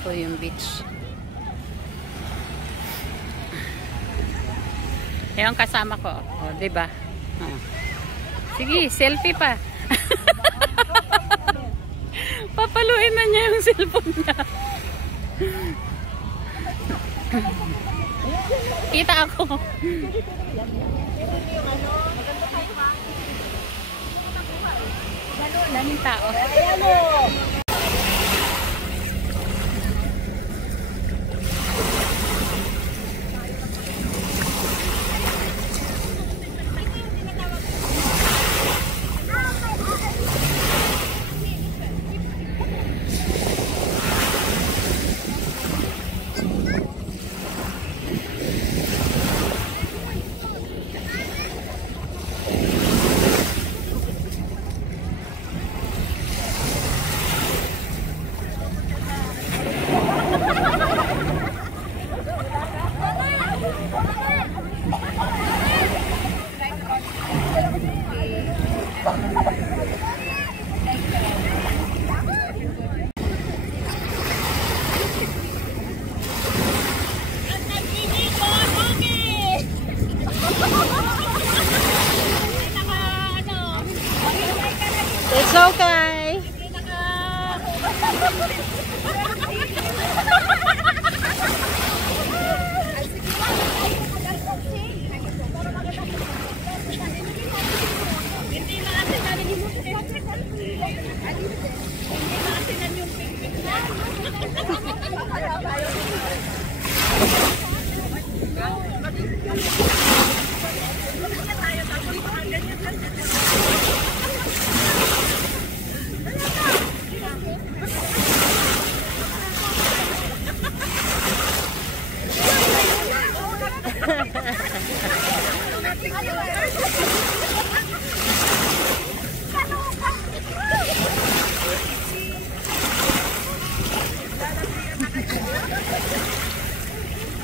Ayan po yung beach. Ayan kasama ko. O, diba? O. Sige, selfie pa. Papaluin na niya yung cellphone niya. Kita ako. Daming tao. It's okay.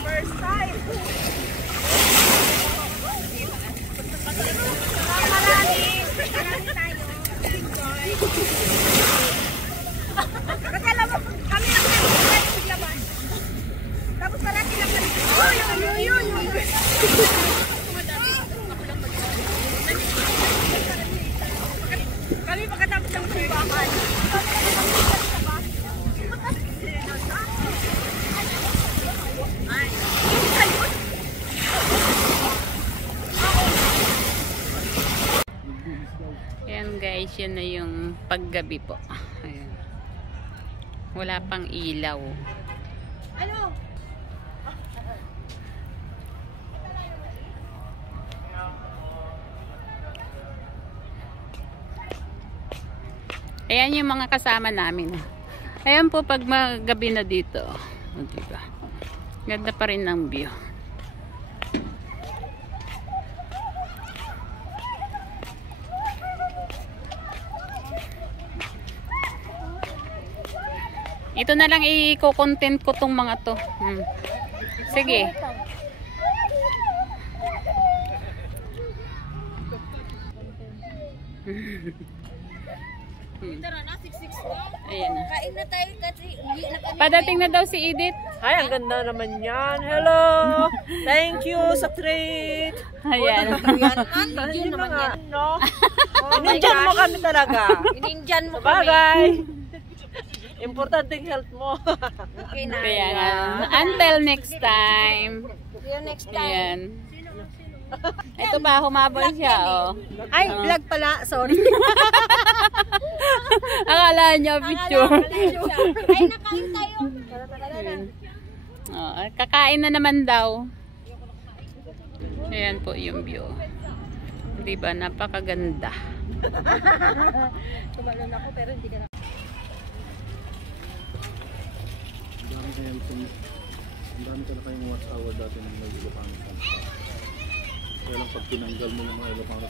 First time. Kasi alam mo, kami ang naglabas. Tapos parati lang kami. Oh, yun. Kami pagkatapos ng simbahan. Ayan guys, yun na yung paggabi po. Ayan. Wala pang ilaw. Ano? Ayan yung mga kasama namin. Ayan po pag magabi na dito. O, diba? Ganda pa rin ng view. Ito na lang i-content ko tong mga to. Sige. Tara na, 6-6 na. Ayan na. Kain na tayo kasi uwi na kami. Padating na daw si Edith. Ay, ang ganda naman yan. Hello! Thank you sa treat. Ayan. Yun naman yan. No? Inindiyan mo kami talaga. Inindyan mo kami. Sabagay. Importante yung health mo. Okay na. Kaya nga. Until next time. See you next time. Ayan. Ito pa, humabol siya, oh. Ay, vlog pala. Sorry. Akala niya picture. Ay, nakain tayo. Oh, kakain na naman daw. Ayan po yung view. Diba, napakaganda. Tumalon ako pero hindi ka na. Ang dami ka na kayong watch hour dati ng mga Ilocano. Kaya lang pag tinanggal mo yung mga Ilocano